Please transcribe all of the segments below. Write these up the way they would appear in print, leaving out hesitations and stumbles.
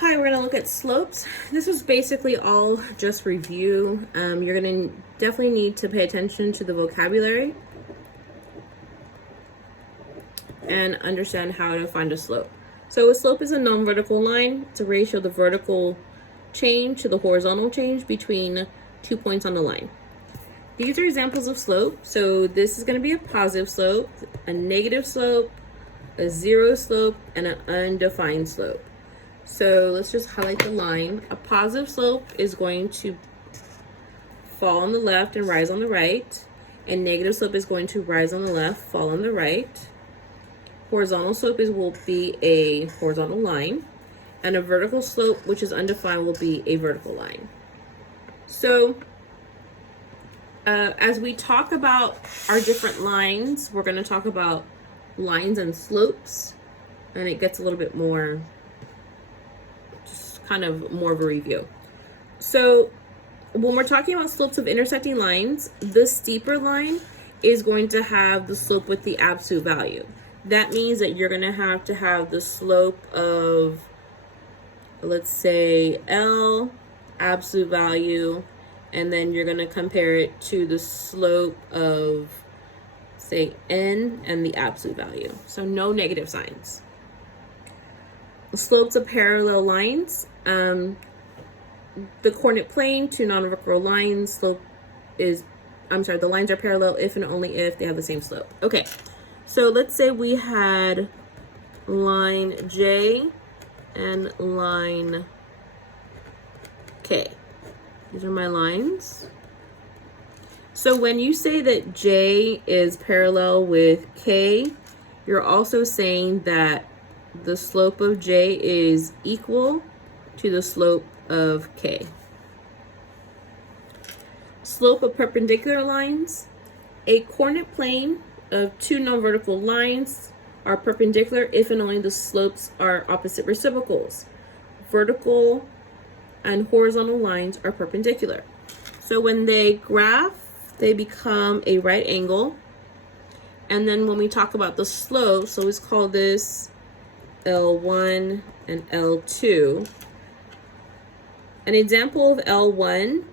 Hi, we're gonna look at slopes. This is basically all just review. You're gonna definitely need to pay attention to the vocabulary and understand how to find a slope. So a slope is a non-vertical line. It's a ratio of the vertical change to the horizontal change between 2 points on the line. These are examples of slope. So this is gonna be a positive slope, a negative slope, a zero slope, and an undefined slope. So let's just highlight the line. A positive slope is going to fall on the left and rise on the right. And negative slope is going to rise on the left, fall on the right. Horizontal slope will be a horizontal line. And a vertical slope, which is undefined, will be a vertical line. So as we talk about our different lines, we're going to talk about lines and slopes. And it gets a little bit more kind of more of a review. So when we're talking about slopes of intersecting lines, the steeper line is going to have the slope with the absolute value. That means that you're going to have the slope of, let's say, L, absolute value, and then you're going to compare it to the slope of, say, N and the absolute value. So no negative signs. Slopes of parallel lines. The coordinate plane to non-vertical lines, slope is, the lines are parallel if and only if they have the same slope. Okay, so let's say we had line J and line K. These are my lines. So when you say that J is parallel with K, you're also saying that the slope of J is equal to the slope of K. Slope of perpendicular lines. A coordinate plane of two non-vertical lines are perpendicular if and only the slopes are opposite reciprocals. Vertical and horizontal lines are perpendicular. So when they graph, they become a right angle. And then when we talk about the slope, so let's call this L1 and L2. An example of L1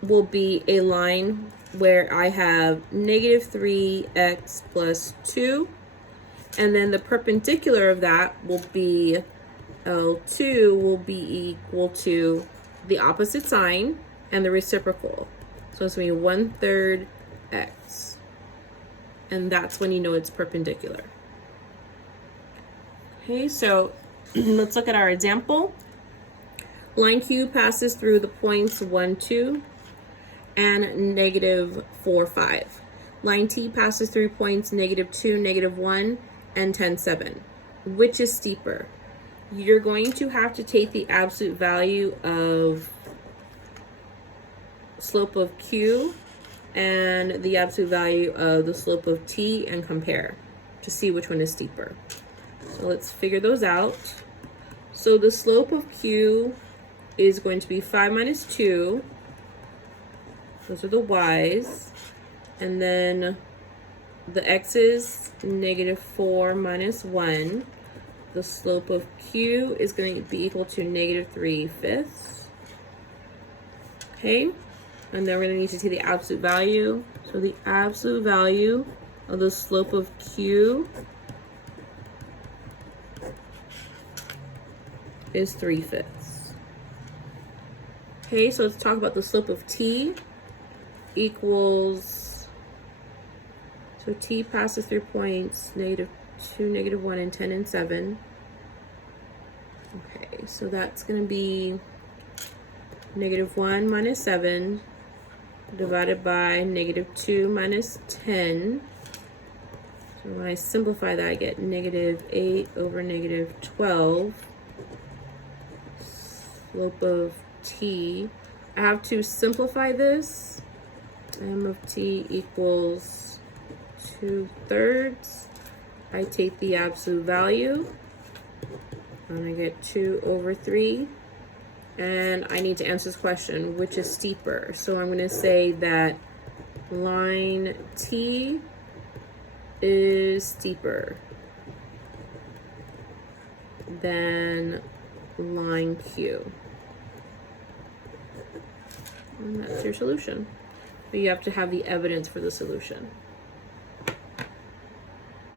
will be a line where I have negative 3x plus 2, and then the perpendicular of that will be L2 will be equal to the opposite sign and the reciprocal. So it's going to be 1/3 x, and that's when you know it's perpendicular. Okay, so let's look at our example. Line Q passes through the points 1, 2 and negative 4, 5. Line T passes through points negative 2, negative 1 and 10, 7. Which is steeper? You're going to have to take the absolute value of slope of Q and the absolute value of the slope of T and compare to see which one is steeper. So let's figure those out. So the slope of Q is going to be 5 minus 2. Those are the y's. And then the x's, negative 4 minus 1. The slope of Q is going to be equal to negative 3/5. Okay, and then we're going to need to see the absolute value. So the absolute value of the slope of Q is 3/5. Okay, so let's talk about the slope of T equals, so T passes through points negative 2, negative 1, and 10 and 7. Okay, so that's going to be negative 1 minus 7 divided by negative 2 minus 10. So when I simplify that, I get negative 8 over negative 12. Slope of T. I have to simplify this. M of T equals 2/3. I take the absolute value, and I get 2 over 3. And I need to answer this question, which is steeper? So I'm going to say that line T is steeper than line Q. And that's your solution. But you have to have the evidence for the solution.